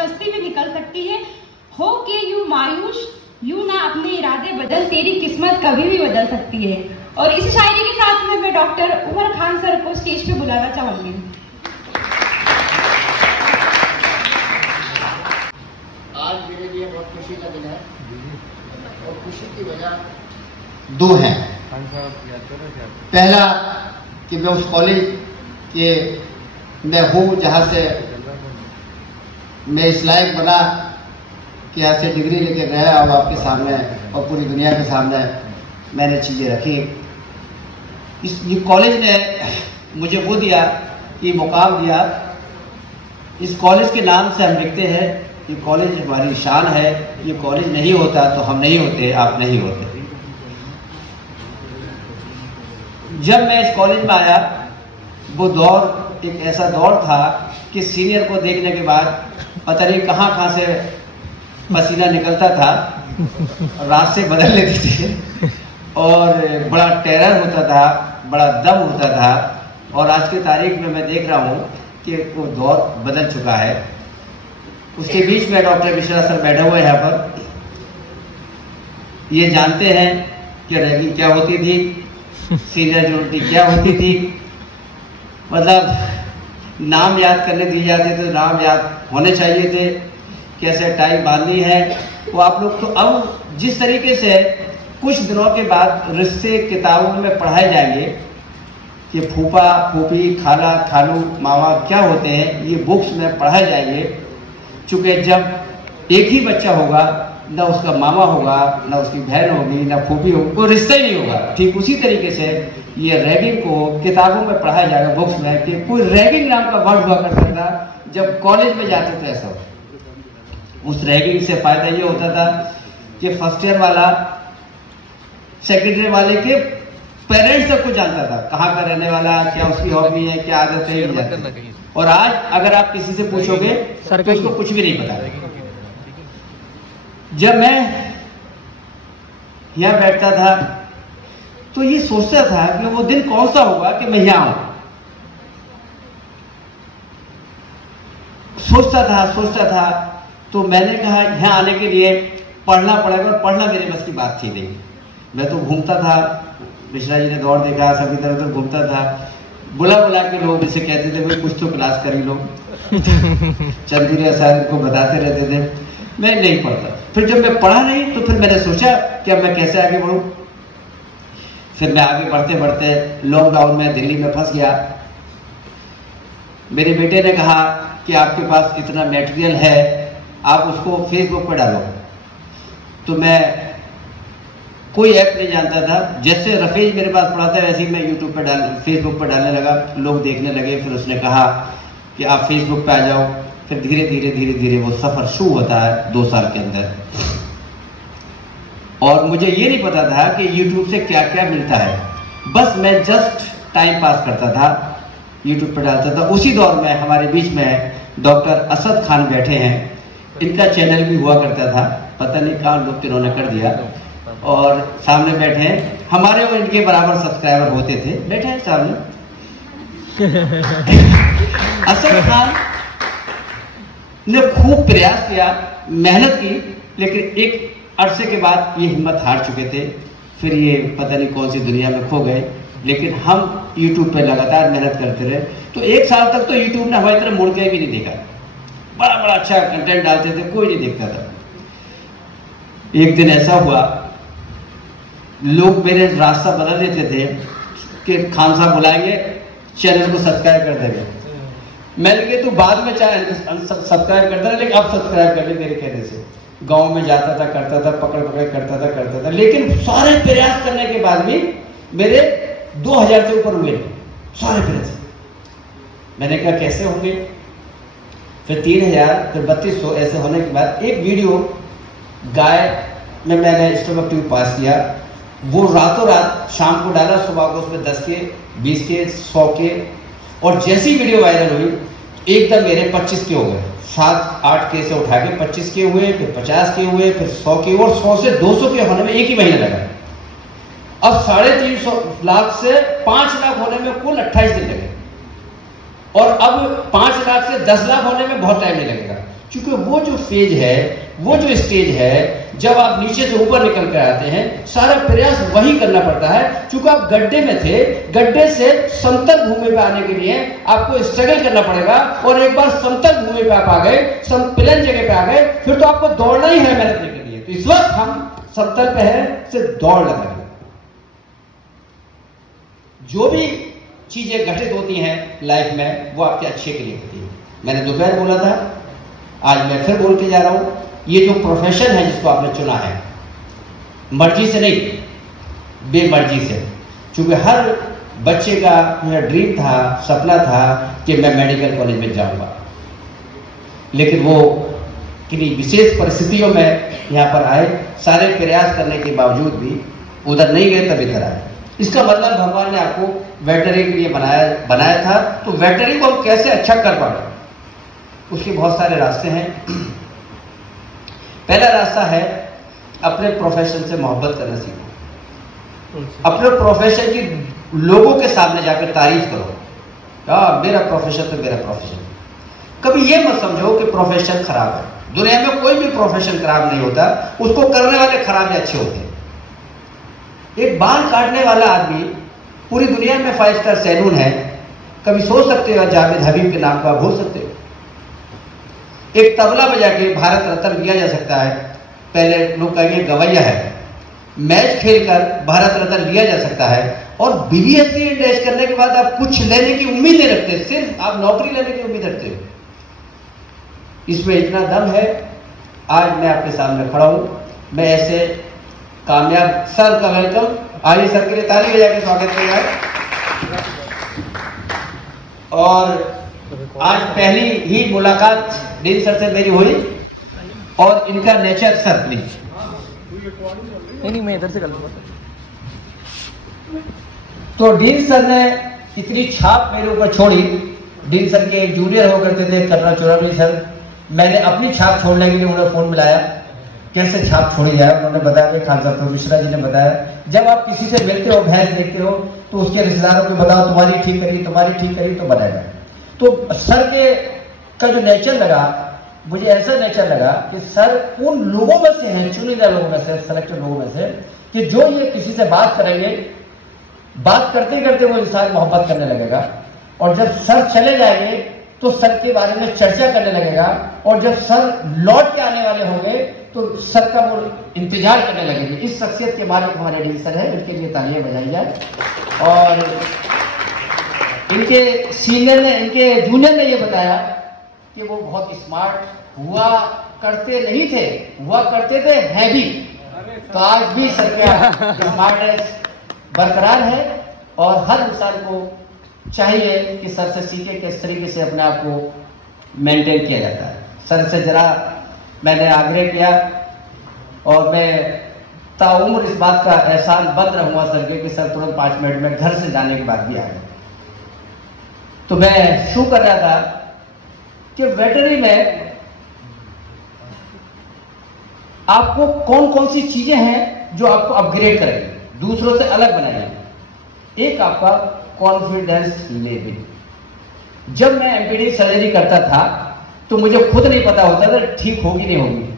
कश्ती भी निकल सकती है। हो के यूं मायूस, यूं ना अपने इरादे बदल, तेरी किस्मत कभी भी बदल सकती है। और इसी शायरी के साथ में मैं डॉक्टर उमर खान सर को स्टेज पे बुलाना चाहूंगी। आज मेरे लिए बहुत खुशी का दिन है और खुशी की वजह दो हैं। पहला कि मैं उस कॉलेज के मैं हूँ जहाँ से मैं इस लायक बना कि यहाँ से डिग्री लेके गया और आपके सामने और पूरी दुनिया के सामने मैंने चीज़ें रखी। ये कॉलेज ने मुझे वो दिया, ये मुकाम दिया। इस कॉलेज के नाम से हम लिखते हैं, ये कॉलेज हमारी शान है। ये कॉलेज नहीं होता तो हम नहीं होते, आप नहीं होते। जब मैं इस कॉलेज में आया, वो दौर एक ऐसा दौर था कि सीनियर को देखने के बाद पता नहीं कहाँ कहाँ से पसीना निकलता था, रात से बदल लेते थे और बड़ा टेरर होता था, बड़ा दम होता था। और आज की तारीख में मैं देख रहा हूँ कि वो दौर बदल चुका है। उसके बीच में डॉक्टर मिश्रा सर बैठे हुए हैं यहाँ पर। ये जानते हैं कि रैगिंग क्या होती थी, सीनियर जूनियरिटी क्या होती थी। मतलब नाम याद करने दिए जाते थे, नाम याद होने चाहिए थे, कैसे टाई बांधनी है वो आप लोग। तो अब जिस तरीके से कुछ दिनों के बाद रिश्ते किताबों में पढ़ाए जाएंगे कि फूफा फूफी खाला खालू मामा क्या होते हैं, ये बुक्स में पढ़ाए जाएंगे। चूंकि जब एक ही बच्चा होगा, ना उसका मामा होगा, ना उसकी बहन होगी, ना फूफी होगी, कोई रिश्ता ही नहीं होगा। ठीक उसी तरीके से ये रैगिंग को किताबों में पढ़ाया जाएगा बुक्स में कि कोई रैगिंग नाम का वर्ड हुआ करता था। जब कॉलेज में जाते थे ऐसा, उस रैगिंग से फायदा ये होता था कि फर्स्ट ईयर वाला सेकेंड ईयर वाले के पेरेंट्स तक को जानता था, कहाँ का रहने वाला, क्या उसकी हॉबी है, क्या आदत है। और आज अगर आप किसी से पूछोगे तो उसको कुछ भी नहीं पता। जब मैं यहां बैठता था तो ये सोचता था कि वो दिन कौन सा होगा कि मैं यहां हूं। सोचता था तो मैंने कहा यहां आने के लिए पढ़ना पड़ेगा, और पढ़ना मेरे बस की बात थी नहीं। मैं तो घूमता था, मिश्रा जी ने दौड़ देखा, सभी तरह उधर घूमता था। बुला के लोग इसे कहते थे भाई कुछ तो क्लास करी लो, चंदूरिया साहब को बताते रहते थे। मैं नहीं पढ़ता। फिर जब मैं पढ़ा नहीं तो फिर मैंने सोचा कि अब मैं कैसे आगे बढ़ूं। फिर मैं आगे बढ़ते लॉकडाउन में दिल्ली में फंस गया। मेरे बेटे ने कहा कि आपके पास इतना मटेरियल है, आप उसको फेसबुक पर डालो। तो मैं कोई ऐप नहीं जानता था। जैसे रफीज मेरे पास पढ़ा था वैसे ही मैं यूट्यूब पर फेसबुक पर डालने लगा। लोग देखने लगे। फिर उसने कहा कि आप फेसबुक पे आ जाओ। फिर धीरे धीरे वो सफर शुरू होता है 2 साल के अंदर। और मुझे ये नहीं पता था कि यूट्यूब से क्या क्या मिलता है। बस मैं जस्ट टाइम पास करता था, यूट्यूब पर डालता था। उसी दौर में हमारे बीच में डॉक्टर असद खान बैठे हैं। इनका चैनल भी हुआ करता था, पता नहीं कहाँ लोग इन्होंने कर दिया। और सामने बैठे हैं, हमारे और इनके बराबर सब्सक्राइबर होते थे, बैठे हैं सामने। असद खान ने खूब प्रयास किया, मेहनत की, लेकिन एक अरसे के बाद ये हिम्मत हार चुके थे। फिर ये पता नहीं कौन सी दुनिया में खो गए। लेकिन हम YouTube पे लगातार मेहनत करते रहे। तो 1 साल तक तो YouTube ने हमारी तरफ मुड़ के भी नहीं देखा। बड़ा अच्छा कंटेंट डालते थे, कोई नहीं देखता था। एक दिन ऐसा हुआ, लोग मेरे रास्ता बदल देते थे कि खान साहब बुलाएंगे, चैनल को सब्सक्राइब कर देंगे। मैंने कहा तो बाद में चाहे सब्सक्राइब करता, लेकिन अब सब्सक्राइब कर ले मेरे कहने से। गांव में जाता था, करता था, पकड़ करता था। लेकिन सारे प्रयास करने के बाद भी मेरे 2000 से ऊपर हुए, सारे प्रयास। मैंने कहा कैसे होंगे? फिर 3000, फिर 3200, ऐसे होने के बाद एक वीडियो गाय में मैंने स्टोमक ट्यूब पास किया। वो रातों रात शाम को डाला, सुबह को उसमें 10 के, 20 के, 100 के। और जैसी वीडियो वायरल हुई एकदम मेरे 25 के हो गए। 7-8 के से उठा के 25 के हुए, फिर 50 के हुए, फिर 100 के, और 100 से 200 के होने में 1 ही महीना लगा। अब 3.5 लाख से 5 लाख होने में कुल 28 दिन लगे। और अब 5 लाख से 10 लाख होने में बहुत टाइम नहीं लगेगा। क्योंकि वो जो फेज है, वो जो स्टेज है, जब आप नीचे से ऊपर निकल कर आते हैं, सारा प्रयास वही करना पड़ता है। क्योंकि आप गड्ढे में थे, गड्ढे से समतल भूमि पे आने के लिए आपको स्ट्रगल करना पड़ेगा, और एक बार समतल भूमि पे आप आ गए, प्लेन जगह पे आ गए, फिर तो आपको दौड़ना ही है मेहनत के लिए। तो इस वक्त हम समतल पे है, सिर्फ दौड़ लगाएंगे। जो भी चीजें घटित होती हैं लाइफ में, वो आपके अच्छे के लिए होती है। मैंने दोपहर बोला था, आज मैं फिर बोल के जा रहा हूं, ये जो प्रोफेशन है जिसको आपने चुना है, मर्जी से नहीं, बेमर्जी से। क्योंकि हर बच्चे का मेरा ड्रीम था, सपना था कि मैं मेडिकल कॉलेज में जाऊंगा, लेकिन वो किन्हीं विशेष परिस्थितियों में यहां पर आए, सारे प्रयास करने के बावजूद भी उधर नहीं गए, तब इधर आए। इसका मतलब भगवान ने आपको वेटनरी के लिए बनाया था। तो वेटनरी को हम कैसे अच्छा कर पाए, उसके बहुत सारे रास्ते हैं। पहला रास्ता है अपने प्रोफेशन से मोहब्बत करना सीखो। अपने प्रोफेशन की लोगों के सामने जाकर तारीफ करो, मेरा प्रोफेशन तो मेरा प्रोफेशन। कभी ये मत समझो कि प्रोफेशन खराब है। दुनिया में कोई भी प्रोफेशन खराब नहीं होता, उसको करने वाले खराब या अच्छे होते हैं। एक बाल काटने वाला आदमी, पूरी दुनिया में 5 स्टार सैलून है, कभी सोच सकते हो जावेद हबीब के नाम का भूल सकते हो। एक तबला बजा के भारत रत्न दिया जा सकता है, पहले लोग कहेंगे गवैया है। मैच खेलकर भारत रत्न दिया जा सकता है, और बीबीएससी इंडस्ट करने के बाद आप कुछ लेने की उम्मीद नहीं रखते, सिर्फ आप नौकरी लेने की उम्मीद रखते हो। इसमें इतना दम है, आज मैं आपके सामने खड़ा हूं। मैं ऐसे कामयाब सर का वेलकम, आइए सर के लिए ताली बजा के स्वागत किया है। और आज पहली ही मुलाकात डीन सर से मेरी हुई, और इनका नेचर सर प्लीज। नहीं मैं इधर से कर लूंगा। तो डीन सर ने इतनी छाप मेरे ऊपर छोड़ी। डीन सर के एक जूनियर हो करते थे कर्नल चौरानी सर, मैंने अपनी छाप छोड़ने के लिए उन्हें फोन मिलाया, कैसे छाप छोड़ी जाए। उन्होंने बताया, खान साहब मिश्रा जी ने बताया, जब आप किसी से मिलते हो, भैंस देखते हो, तो उसके रिश्तेदारों को बताओ तुम्हारी ठीक करी, तुम्हारी ठीक करी तो बनाएगा। तो सर के का जो नेचर लगा, मुझे ऐसा नेचर लगा कि सर उन लोगों में से हैं, चुनिंदा लोगों में से, सेलेक्टेड लोगों में से, कि जो ये किसी से बात करेंगे, बात करते करते वो इंसान मोहब्बत करने लगेगा, और जब सर चले जाएंगे तो सर के बारे में चर्चा करने लगेगा, और जब सर लौट के आने वाले होंगे तो सर का वो इंतजार करने लगेंगे। इस शख्सियत के मालिक हमारे डीन सर है, इनके लिए तालियां बजाई जाए। और इनके सीनियर ने, इनके जूनियर ने ये बताया कि वो बहुत स्मार्ट हुआ करते नहीं थे, हुआ करते थे, हैं भी। तो आज भी सर का स्मार्टनेस बरकरार है, और हर इंसान को चाहिए कि सर से सीखे किस तरीके से अपने आप को मेंटेन किया जाता है। सर से जरा मैंने आग्रह किया, और मैं ताउम्र इस बात का एहसान बंद रहूंगा सर के कि सर तुरंत 5 मिनट में घर से जाने के बाद भी आ गए। तो मैं शू कर रहा था कि वेटरनरी में आपको कौन कौन सी चीजें हैं जो आपको अपग्रेड करेंगे, दूसरों से अलग बनाएंगे। एक आपका कॉन्फिडेंस लेवल। जब मैं एमपीडी सर्जरी करता था तो मुझे खुद नहीं पता होता था ठीक होगी नहीं होगी,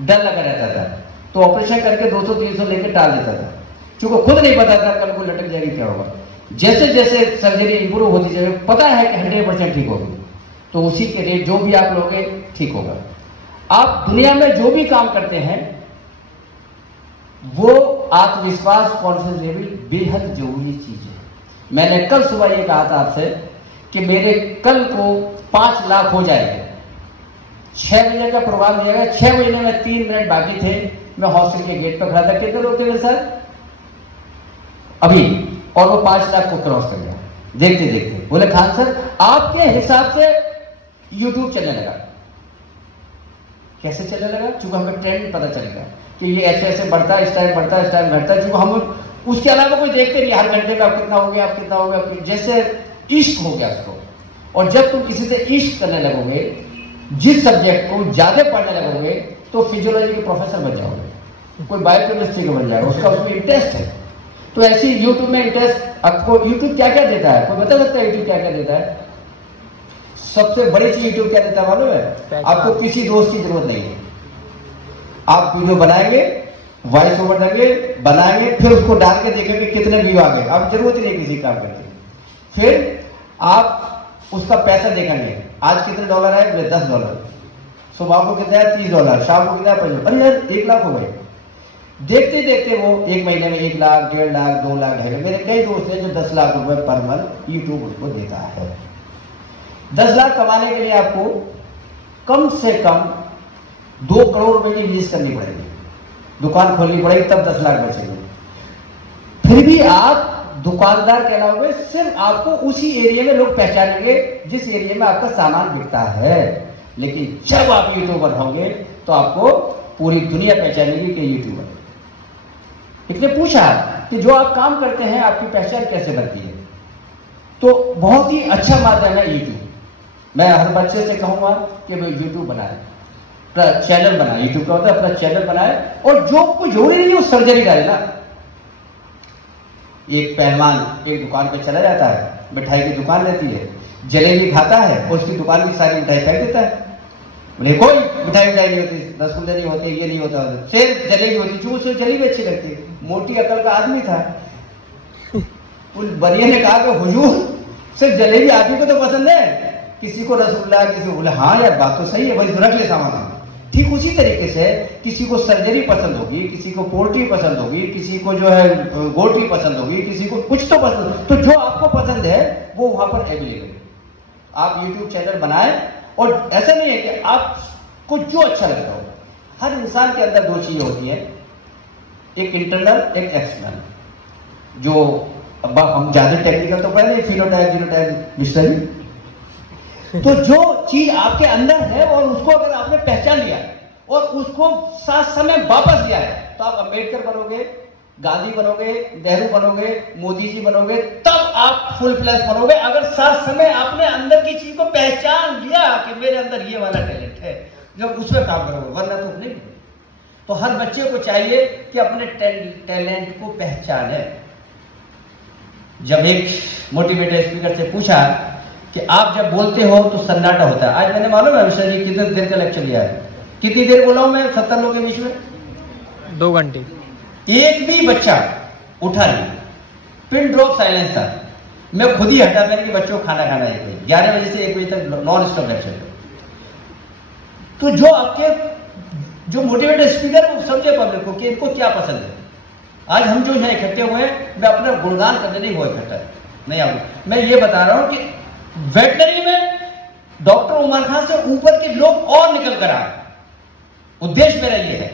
डर लगा रहता था। तो ऑपरेशन करके 200-300 लेके टाल देता था, क्योंकि खुद नहीं पता था कल को लटक जाएगी क्या होगा। जैसे जैसे सर्जरी इंप्रूव होती जाएगी, पता है कि 100% ठीक होगी, तो उसी के लिए जो भी आप लोगे ठीक होगा। आप दुनिया में जो भी काम करते हैं, वो आत्मविश्वास, कॉन्फिडेंस लेवल बेहद जरूरी चीज है। मैंने कल सुबह ये कहा था आपसे कि मेरे कल को 5 लाख हो जाएंगे। 6 बजे का प्रोग्राम दिया गया, 6 बजे में 3 मिनट बाकी थे, मैं हॉस्टल के गेट पर खड़ा था। कितने लोग थे सर अभी, और वो 5 लाख को क्रॉस कर गया देखते देखते। बोले खान सर आपके हिसाब से यूट्यूब चलने लगा। कैसे चलने लगा? चूंकि हमें ट्रेंड पता चलेगा कि ये ऐसे ऐसे बढ़ता है, इस टाइम बढ़ता है, इस टाइम घटता है। चूंकि हम उसके अलावा कोई देखते नहीं, हर घंटे में आप कितना हो गया, आप कितना हो गया, जैसे इश्क हो गया उसको। और जब तुम किसी से इश्क करने लगोगे, जिस सब्जेक्ट को ज्यादा पढ़ने लगोगे, तो फिजियोलॉजी के प्रोफेसर बन जाओगे, कोई बायोकेमिस्ट्री का बन जाएगा, उसका उसमें इंटरेस्ट है। तो ऐसे यूट्यूब में इंटरेस्ट आपको, यूट्यूब क्या क्या देता है कोई बता सकता है? यूट्यूब क्या क्या देता है? सबसे बड़ी चीज यूट्यूब क्या देता है मालूम है? आपको किसी दोस्त की जरूरत नहीं है। आप वीडियो बनाएंगे, वॉइस ओवर देंगे, बनाएंगे, फिर उसको डाल के देखेंगे कितने व्यू आ गए। आप जरूरत ही नहीं किसी काम करके। फिर आप उसका पैसा देखेंगे, आज कितने डॉलर आए? बोले $10। सुबह को कितना है? $30। शाम को कितना है? 50। अरे यार 1 लाख हो गए। देखते देखते वो 1 महीने में 1 लाख, 1.5 लाख, 2 लाख, 2.5 लाख। मेरे कई दोस्त हैं जो 10 लाख रुपए पर मंथ यूट्यूब उनको देता है। 10 लाख कमाने के लिए आपको कम से कम 2 करोड़ रुपए की इन्वेस्ट करनी पड़ेगी, दुकान खोलनी पड़ेगी, तब 10 लाख बचेंगे। फिर भी आप दुकानदार कहलाओगे, सिर्फ आपको उसी एरिया में लोग पहचानेंगे जिस एरिया में आपका सामान बिकता है। लेकिन जब आप यूट्यूबर होंगे तो आपको पूरी दुनिया पहचानेगी कि यूट्यूबर। इसने पूछा कि जो आप काम करते हैं आपकी पहचान कैसे बनती है? तो बहुत ही अच्छा माध्यम है यूट्यूब। मैं हर बच्चे से कहूंगा कि वो यूट्यूब बनाए, अपना चैनल बनाए। यूट्यूब का होता है अपना चैनल बनाए, और जो कोई जरूरी नहीं है सर्जरी डाले ना। एक पहलवान एक दुकान पे चला जाता है, मिठाई की दुकान रहती है, जलेबी खाता है और उसकी दुकान की सारी मिठाई फेंक देता है। बोले कोई मिठाई नहीं होती, रसगुल्ले नहीं होते, ये नहीं होता, सिर्फ जलेबी होती। क्यों? उसे जलेबी अच्छी लगती है। मोटी अकल का आदमी था। उस बरिया ने कहा कि हुजूर सिर्फ जलेबी आदमी को तो पसंद है, किसी को रसगुल्ला, किसी को। बोले हाँ यार बात तो सही है, भाई रख ले सामान। ठीक उसी तरीके से किसी को सर्जरी पसंद होगी, किसी को पोल्ट्री पसंद होगी, किसी को जो है गोल्ट्री पसंद होगी, किसी को कुछ तो पसंद। तो जो आपको पसंद है वो वहां पर अवेलेबल है। आप यूट्यूब चैनल बनाएं, और ऐसा नहीं है कि आपको जो अच्छा लगता हो। हर इंसान के अंदर 2 चीजें होती हैं, एक इंटरनल, एक एक्सटर्नल। जो अब हम ज्यादा टेक्निकल तो पहले फिनोटाइप, जीनोटाइप, मिस्टरी। तो जो चीज आपके अंदर है और उसको अगर आपने पहचान लिया और उसको साथ समय वापस लिया है, तो आप अंबेडकर बनोगे, गांधी बनोगे, नेहरू बनोगे, मोदी जी बनोगे, तब आप फुल फ्लैश बनोगे। अगर साथ समय आपने अंदर की चीज को पहचान लिया कि मेरे अंदर ये वाला टैलेंट है, जब उसमें काम करोगे, वरना तो नहीं। तो हर बच्चे को चाहिए कि अपने टैलेंट को पहचाने। जब एक मोटिवेटर स्पीकर से पूछा कि आप जब बोलते हो तो सन्नाटा होता है। आज मैंने मालूम है विषय जी कितनी देर का लेक्चर लिया है? कितनी देर बोला हूं मैं 70 लोगों के बीच में? 2 घंटे। एक भी बच्चा उठा नहीं, पिन ड्रॉप साइलेंस था। मैं खुद ही हटा, मैंने कि बच्चों को खाना खाना है। 11 बजे से 1 बजे तक नॉन स्टॉप लेक्चर। तो जो आपके जो मोटिवेटेड स्पीकर वो समझे पब्लिक को कि इनको क्या पसंद है। आज हम जो यहाँ इकट्ठे हुए हैं, मैं अपना गुणगान करने नहीं हुआ इकट्ठा नहीं आऊंगा। मैं ये बता रहा हूं कि वेटनरी में डॉक्टर उमर खान से ऊपर के लोग और निकल कर आए। उद्देश्य मेरा ये है,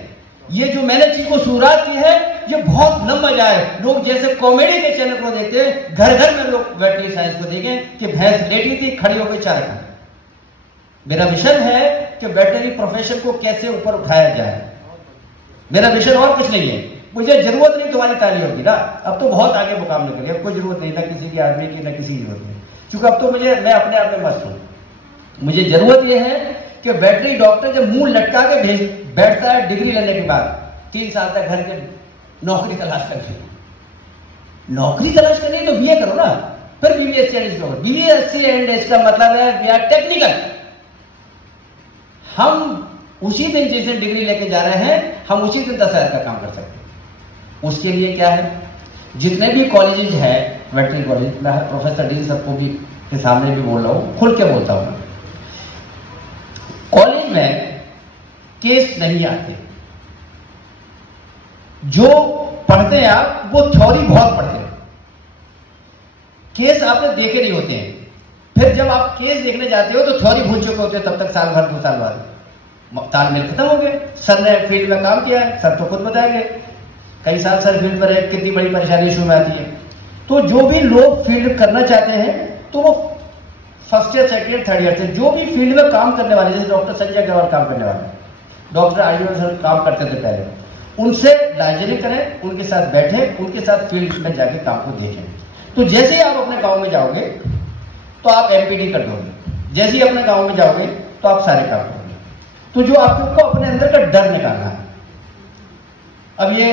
ये जो मैंने चीज को शुरुआत की है, ये बहुत लंबा जाए। लोग जैसे कॉमेडी के चैनल को देखते हैं, घर घर में लोग वेटनरी साइंस को देखें कि भैंस लेटी थी, खड़ी होकर चारा खाती। मेरा मिशन है कि वेटनरी प्रोफेशन को कैसे ऊपर उठाया जाए। मेरा मिशन और कुछ नहीं है। मुझे जरूरत नहीं तुम्हारी ताली होगी ना, अब तो बहुत आगे मुकाबले करिए। अब कोई जरूरत नहीं, ना किसी की आदमी की, ना किसी की जरूरत नहीं, क्योंकि अब तो मैं अपने आप में मस्त हूं। मुझे जरूरत यह है कि वेटनरी डॉक्टर जब मुंह लटका के बैठता है डिग्री लेने के बाद, 3 साल तक घर के नौकरी तलाश करके। नौकरी तलाश करनी तो बीए करो ना, फिर बीबीएससी एंड करो। बीबीएससी एंड इसका मतलब है वी आर टेक्निकल। हम उसी दिन जिस दिन डिग्री लेके जा रहे हैं, हम उसी दिन 10,000 का काम कर सकते हैं। उसके लिए क्या है, जितने भी कॉलेजेस है वेटनरी कॉलेज, मैं प्रोफेसर डी सबको भी के सामने भी बोल रहा हूं, खुल के बोलता हूं, कॉलेज में केस नहीं आते। जो पढ़ते हैं आप वो थ्योरी बहुत पढ़ते हैं, केस आपने देखे नहीं होते हैं। फिर जब आप केस देखने जाते हो तो थ्योरी भूल चुके होते हैं, तब तक साल भर 2 साल बाद तालमेल खत्म हो गए। सर ने फील्ड में काम किया है, सर तो खुद बताएंगे, कई साल सर फील्ड पर है, कितनी बड़ी परेशानी इशू में आती है। तो जो भी लोग फील्ड करना चाहते हैं तो वो first year, second year, third year से जो भी फील्ड में काम करने वाले, जैसे डॉक्टर संजय अग्रवाल काम करने वाले, डॉक्टर आयुष सर काम करते थे पहले, उनसे लाइजनिंग करें, उनके साथ बैठे, उनके साथ फील्ड में जाके काम को देखें। तो जैसे ही आप अपने गांव में जाओगे तो आप एमपीडी कर दोगे, जैसे ही अपने गांव में जाओगे तो आप सारे काम करोगे। तो जो आपको अपने अंदर का डर निकालना है। अब ये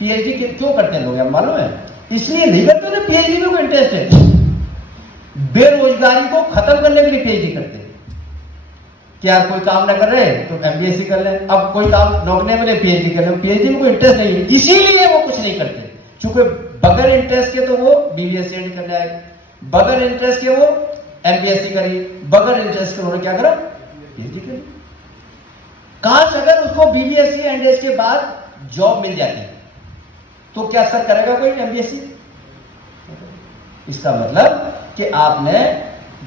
पीएचडी क्यों करते हैं लोग, आप मालूम है? इसलिए नहीं करते ना पीएचडी में कोई इंटरेस्ट है। बेरोजगारी को खत्म करने के लिए पीएचडी करते हैं कि आप कोई काम ना कर रहे तो एमबीएससी कर लें, अब कोई काम नौकरी मिले पीएचडी कर लें। पीएचडी में कोई इंटरेस्ट नहीं है, इसीलिए वो कुछ नहीं करते। चूंकि बगैर इंटरेस्ट के तो वो बीबीएससी करने आए, बगैर इंटरेस्ट के वो एमबीएससी करी, बगैर इंटरेस्ट के उन्होंने क्या करा, पीएचडी करी। काश अगर उसको बीबीएससी एंड के बाद जॉब मिल जाती तो क्या असर करेगा कोई एमबीएससी? इसका मतलब कि आपने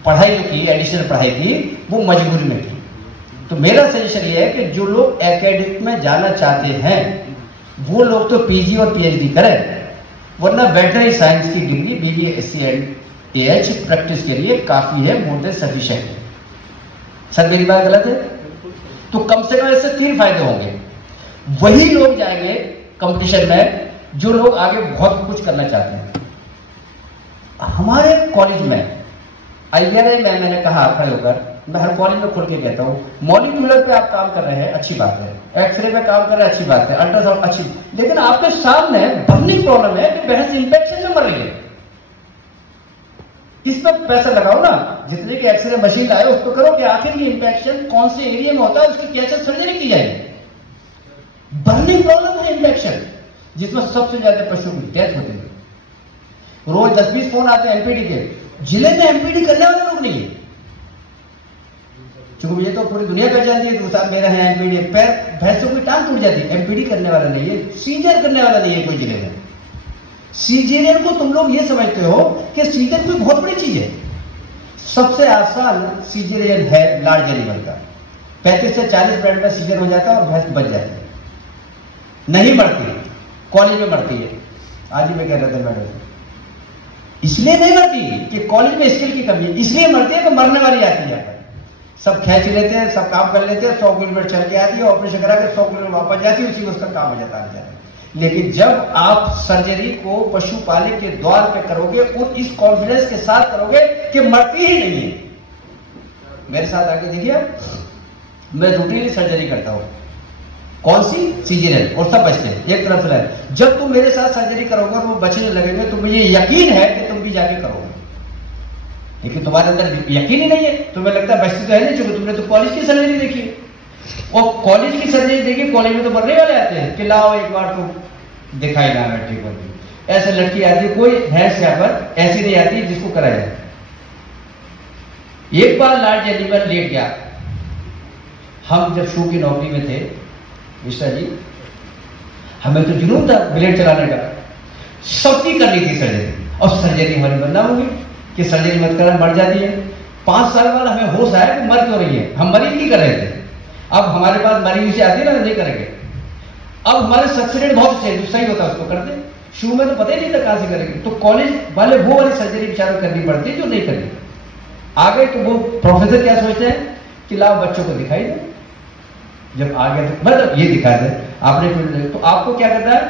पढ़ाई जो की, एडिशनल पढ़ाई की, वो मजबूरी में की। तो मेरा सजेशन ये है कि जो लोग एकेडमिक में जाना चाहते हैं वो लोग तो पीजी और पीएचडी करें, वरना वेटरनरी साइंस की degree BVSc and AH practice के लिए काफी है, मोर देन सफिशिएंट है। सर मेरी बात गलत है? तो कम से कम इससे 3 फायदे होंगे। वही लोग जाएंगे कंपटीशन में जो लोग आगे बहुत कुछ करना चाहते हैं। हमारे कॉलेज में IRA में मैंने कहा खड़े होकर, मैं हर कॉलेज में खुल के कहता हूं, मॉलिक्यूलर पे आप काम कर रहे हैं, अच्छी बात है, एक्सरे पे काम कर रहे हैं, अच्छी बात है, अल्ट्रासाउंड अच्छी, लेकिन आपके सामने बर्निंग प्रॉब्लम है कि भैंस इंफेक्शन में मर रही है। इस पर पैसा लगाओ ना, जितने की एक्सरे मशीन लाए उस पर करो कि आखिर ये इंफेक्शन कौन से एरिया में होता है, उसकी कैसे सर्जरी की जाएगी। बर्निंग प्रॉब्लम है इंफेक्शन, जिसमें सबसे ज्यादा पशुओं की डेथ होती है। रोज 10-20 फोन आते हैं एमपीडी के, जिले में एमपीडी करने वाले लोग नहीं है। चूंकि ये तो पूरी दुनिया पहचान जानती है कि साहब मेरा है एमपीडी, पैर भैंसों की टांग टूट जाती है, एमपीडी करने वाला नहीं है, सीजर करने वाला नहीं है कोई जिले में। सीजरियन को तुम लोग ये समझते हो कि सीजर कोई बहुत बड़ी चीज है। सबसे आसान सीजरियन है लार्ज एनिमल का, 35 से 40 मिनट में सीजर हो जाता है और भैंस बच जाती है, नहीं मरती, कॉलेज में मरती है। आज ही मैं कह रहा था मैडम, इसलिए नहीं मरती कि कॉलेज में स्किल की कमी है, इसलिए मरती है कि मरने वाली आती है। यहाँ पर सब खींच लेते हैं, सब काम कर लेते हैं, 100 किलोमीटर चल के आती है, ऑपरेशन करा के 100 किलोमीटर वापस जाती है, उसी में उसका काम हो जाता है। लेकिन जब आप सर्जरी को पशुपालक के द्वार पे करोगे और इस कॉन्फिडेंस के साथ करोगे कि मरती ही नहीं है। मेरे साथ आके देखिए, मैं रूटीनली सर्जरी करता हूं, कौन सी, सीजरियन, और सब बचते हैं एक तरफ से। जब तुम मेरे साथ सर्जरी करोगे और वो बचने लगेंगे तो मुझे यकीन है कि तुम भी जाके करोगे, लेकिन तुम्हारे अंदर यकीन ही नहीं है, तुम्हें लगता है बचती तो है नहीं, क्योंकि तुमने तो कॉलेज की सर्जरी देखी है, और कॉलेज की सर्जरी देखी, कॉलेज में तो मरने वाले आते हैं कि लाओ एक बार तो दिखाई ना लड़की को। ऐसे लड़की आती है, कोई भैंस यहाँ पर ऐसी नहीं आती जिसको कराया जाए। एक बार लार्ज एनिमल लेट गया, हम जब शू की नौकरी में थे मिश्रा जी, हमें तो जुनून था ब्लेड चलाने का, सबकी करनी थी सर्जरी, और सर्जरी हमारी बंदा होगी कि सर्जरी मत करना, मर जाती है। 5 साल बाद हमें होश आया कि मर क्यों रही है, हम मरीज नहीं कर रहे थे। अब हमारे पास मरीज से आती है ना, नहीं करेंगे। अब हमारे सक्सेस रेट बहुत अच्छे, जो सही होता है उसको करते, शू में तो पता ही नहीं था कहां से करेंगे, तो कॉलेज वाले वो वाली सर्जरी विचार करनी पड़ती है जो नहीं करनी। आ गए तो वो प्रोफेसर क्या सोचते हैं कि लाओ बच्चों को दिखाई दे, जब आ गया तो मतलब ये दिखा दे आपने फील्ड, तो आपको क्या करना है,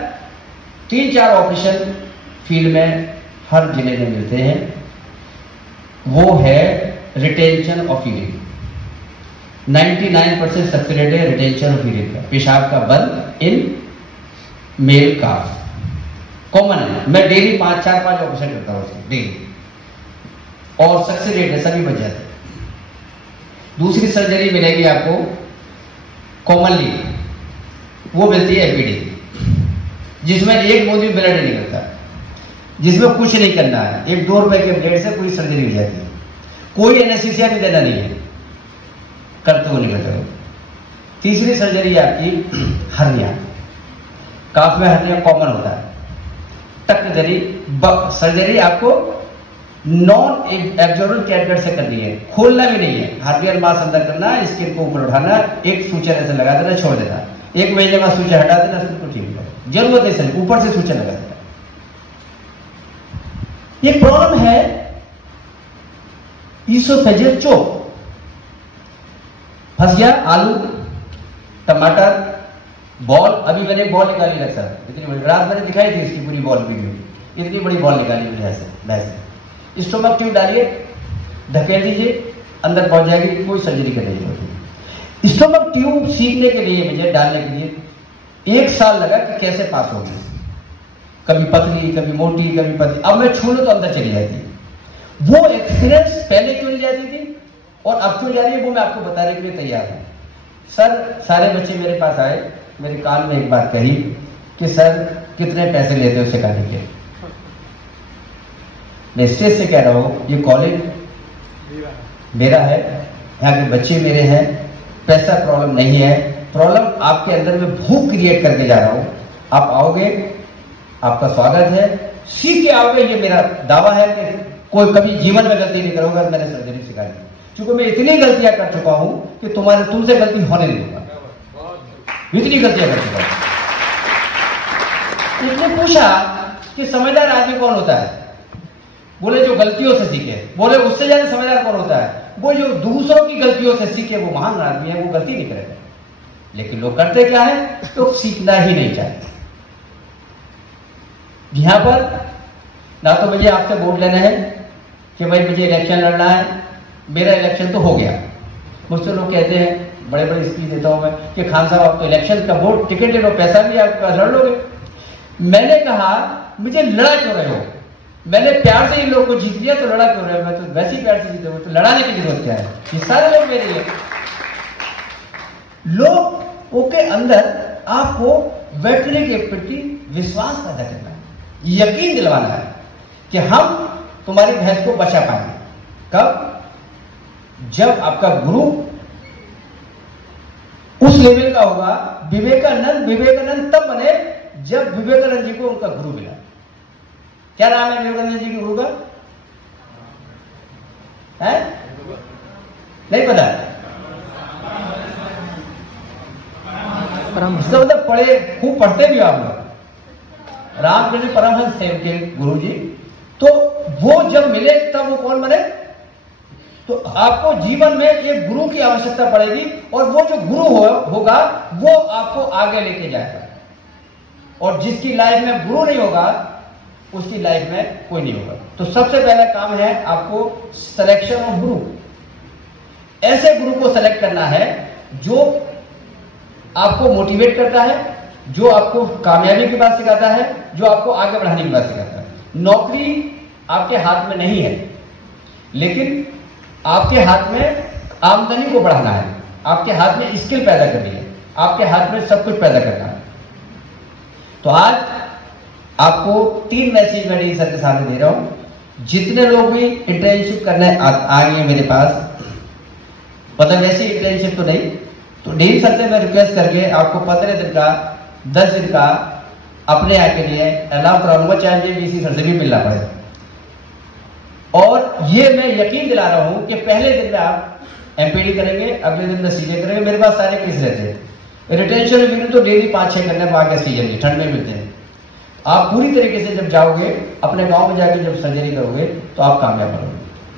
3-4 ऑपरेशन फील्ड में हर जिले में मिलते हैं। वो है retention of urine, 99% success rate है रिटेंशन ऑफ यूरिन का, पेशाब का बंद इन मेल का कॉमन है। मैं डेली 4-5 ऑपरेशन करता हूँ उसकी डेली, और सक्सेस रेट है, सभी बच जाते। दूसरी सर्जरी मिलेगी आपको कॉमनली, वो मिलती है एपीडी, जिसमें एक बूंद ब्लड नहीं निकलता, जिसमें कुछ नहीं करना है, 1-2 रुपए के ब्लेड से पूरी सर्जरी हो जाती है, कोई एनेस्थीसिया भी देना नहीं है, करते हुए निकलते हो। तीसरी सर्जरी आपकी हर्निया, काफ में हर्निया कॉमन होता है, टक सर्जरी आपको नॉन एब्जॉर्बेंट कैटगट से करनी है, खोलना भी नहीं है, हार्नियल मास अंदर करना, स्किन को ऊपर उठाना, एक सूचन ऐसे लगा देना, छोड़ देना, 1 महीने बाद सूचन हटा देना, उसको ठीक करो, जरूरत है सर ऊपर से सूचन लगा देना। ये प्रॉब्लम है ईसोफेजियल चोक, फंस गया आलू, टमाटर, बॉल, अभी मैंने बॉल निकाली रखा, इतनी बड़ी रात मैंने दिखाई थी इसकी पूरी बॉल वीडियो, इतनी बड़ी बॉल निकाली मुझे ऐसे, स्टोमक ट्यूब डालिए, धकेल दीजिए, अंदर पहुंच जाएगी, कोई सर्जरी करने की जरूरत नहीं। स्टोमक ट्यूब सीखने के लिए, मुझे डालने के लिए 1 साल लगा कि कैसे पास होगी, कभी पतली, कभी मोटी, कभी पतली, अब मैं छू लूं तो अंदर चली जाती है। वो एक्सपीरियंस पहले क्यों नहीं जाती थी और अब क्यों जा रही है, वो मैं आपको बताने के लिए तैयार हूं। सर, सारे बच्चे मेरे पास आए, मेरे कान में एक बात कही कि सर कितने पैसे लेते हो सिखाने के। मैं स्टेज से कह रहा हूं, ये कॉलेज मेरा है, यहाँ के बच्चे मेरे हैं, पैसा प्रॉब्लम नहीं है, प्रॉब्लम आपके अंदर में भूख क्रिएट करके जा रहा हूं। आप आओगे, आपका स्वागत है, सीख के आओगे, ये मेरा दावा है कि कोई कभी जीवन में गलती नहीं करूंगा। मैंने सर्जरी सिखाई, क्योंकि मैं इतनी गलतियां कर चुका हूं कि तुमसे गलती होने नहीं दूंगा, इतनी गलतियां कर चुका हूं। इसने पूछा कि समझदार आदमी कौन होता है? बोले जो गलतियों से सीखे। बोले उससे ज्यादा समझदार कौन होता है? वो जो दूसरों की गलतियों से सीखे, वो महान आदमी है, वो गलती नहीं करेगा। लेकिन लोग करते क्या है, तो सीखना ही नहीं चाहते। यहां पर ना तो मुझे आपसे वोट लेना है कि भाई मुझे इलेक्शन लड़ना है, मेरा इलेक्शन तो हो गया। मुझसे लोग कहते हैं, बड़े बड़े स्पीच देता हूं मैं कि खान साहब आप तो इलेक्शन का वोट टिकट ले लो, पैसा भी आप लड़ लोगे। मैंने कहा मुझे लड़ा क्यों रहे हो? मैंने प्यार से इन लोगों को जीत लिया, तो लड़ा क्यों रहे हो? मैं तो वैसे ही प्यार से जीते हुए, तो लड़ाने की जरूरत क्या है? ये सारे लोग मेरे लिए। लोगों के अंदर आपको बैठने के प्रति विश्वास पैदा करना है, यकीन दिलवाना है कि हम तुम्हारी भैंस को बचा पाएंगे। कब? जब आपका गुरु उस लेवल का होगा। विवेकानंद तब बने जब विवेकानंद जी को उनका गुरु मिला। क्या नाम है विवेकानंद जी के गुरु का? है? नहीं पता? इसका मतलब पढ़े, खूब पढ़ते भी आप लोग। रामकृष्ण परमहंस थे उनके गुरु जी। तो वो जब मिले तब वो कौन बने? तो आपको जीवन में एक गुरु की आवश्यकता पड़ेगी, और वो जो गुरु होगा वो आपको आगे लेके जाएगा। और जिसकी लाइफ में गुरु नहीं होगा उसकी लाइफ में कोई नहीं होगा। तो सबसे पहला काम है आपको सिलेक्शन ऑफ गुरु। ऐसे गुरु को सेलेक्ट करना है जो आपको मोटिवेट करता है, जो आपको कामयाबी की बात सिखाता है, जो आपको आगे बढ़ाने की बात सिखाता है। नौकरी आपके हाथ में नहीं है, लेकिन आपके हाथ में आमदनी को बढ़ाना है, आपके हाथ में स्किल पैदा करनी है, आपके हाथ में सब कुछ पैदा करना है। तो आज आपको 3 मैसेज मैं डी सर के सामने दे रहा हूं। जितने लोग भी इंटर्नशिप करने आएंगे मेरे पास, मतलब वैसे इंटर्नशिप तो नहीं, तो डी सर से मैं रिक्वेस्ट करके आपको 15 दिन का 10 दिन का अपने आप के लिए अलाउ कराऊंगा, चाहे मुझे बीसी सर्जरी मिलना पड़े। और ये मैं यकीन दिला रहा हूं कि पहले दिन में आप एमपीडी करेंगे, अगले दिन में सीजे करेंगे। मेरे पास सारे केस रहते हैं। रिटेंशन रिव्यू तो डेली 5-6 करने में आगे सीजन में ठंड में मिलते हैं। आप पूरी तरीके से जब जाओगे अपने गांव में जाके जब सर्जरी करोगे तो आप कामयाब करोगे।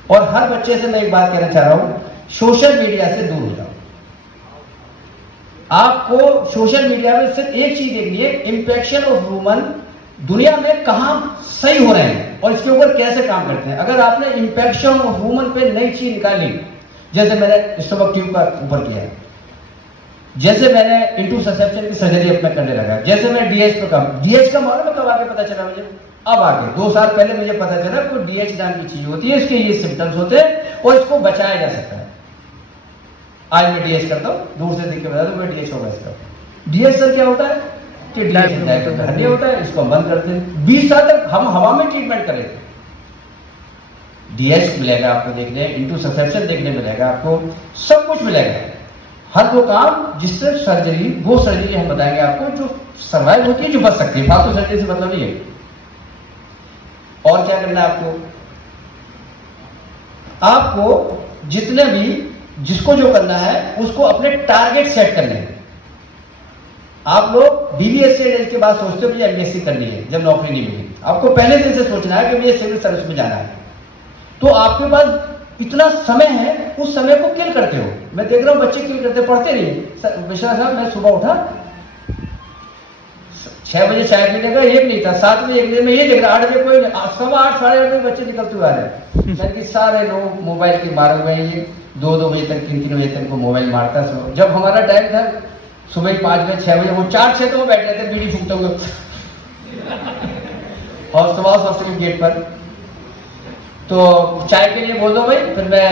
और हर बच्चे से मैं एक बात कहना चाह रहा हूं, सोशल मीडिया से दूर हो जाओ। आपको सोशल मीडिया में सिर्फ एक चीज देखनी है, इंपैक्शन ऑफ वुमन दुनिया में कहां सही हो रहे हैं और इसके ऊपर कैसे काम करते हैं। अगर आपने इंपैक्शन ऑफ वुमन पे नई चीज निकाली, जैसे मैंने स्टमक ट्यूब का ऊपर किया, जैसे मैंने इंटरसेप्शन की सर्जरी अपना करने लगा, जैसे मैं डीएच पे काम, डीएच का मालूम है कब आगे पता चला मुझे? अब आगे 2 साल पहले मुझे पता चला कोई डीएच नाम की चीज होती है, इसके ये सिम्टम्स होते हैं और इसको बचाया जा सकता है। आज मैं डीएच करता हूं, दूर से देख के बता दूं मैं डीएच होगा इसका। डीएच सर क्या होता है कि डीएच होता है, इसको बंद करते हैं। 20 साल तक हम हवा में ट्रीटमेंट करेंगे। डीएच मिलेगा आपको देखने, इंटरसेप्शन देखने मिलेगा, आपको सब कुछ मिलेगा। हर वो काम जिससे सर्जरी, वो सर्जरी हम बताएंगे आपको जो सर्वाइव होती है, जो बच सकती है। फालतू सर्जरी से मतलब नहीं है। और क्या करना है आपको जितने भी जिसको जो करना है उसको अपने टारगेट सेट करने हैं। आप लोग बीबीएससी के बाद सोचते हो कि एमबीएससी करनी है, जब नौकरी नहीं मिली। आपको पहले दिन से सोचना है कि मुझे सिविल सर्विस में जाना है। तो आपके पास इतना समय है, उस समय को किल करते हो। मैं देख रहा हूं बच्चे किल करते, पढ़ते नहीं। विश्वास साहब, मैं सुबह उठा 6 बजे चाय पीने का एक नहीं था, 7 बजे एक दिन में ये देख रहा, 8 बजे कोई 8:15 साढ़े 8 बजे बच्चे निकलते हुए आ रहे हैं। मैंने सारे लोग मोबाइल के मारे हुए हैं, ये 2-2 बजे तक 3-3 बजे तक को मोबाइल मारता है। जब हमारा टाइम था सुबह 5 बजे 6 बजे, वो 4-6 तो बैठे थे बीड़ी फूकते हुए और सुबह गेट पर। तो चाय के लिए बोल दो भाई, फिर मैं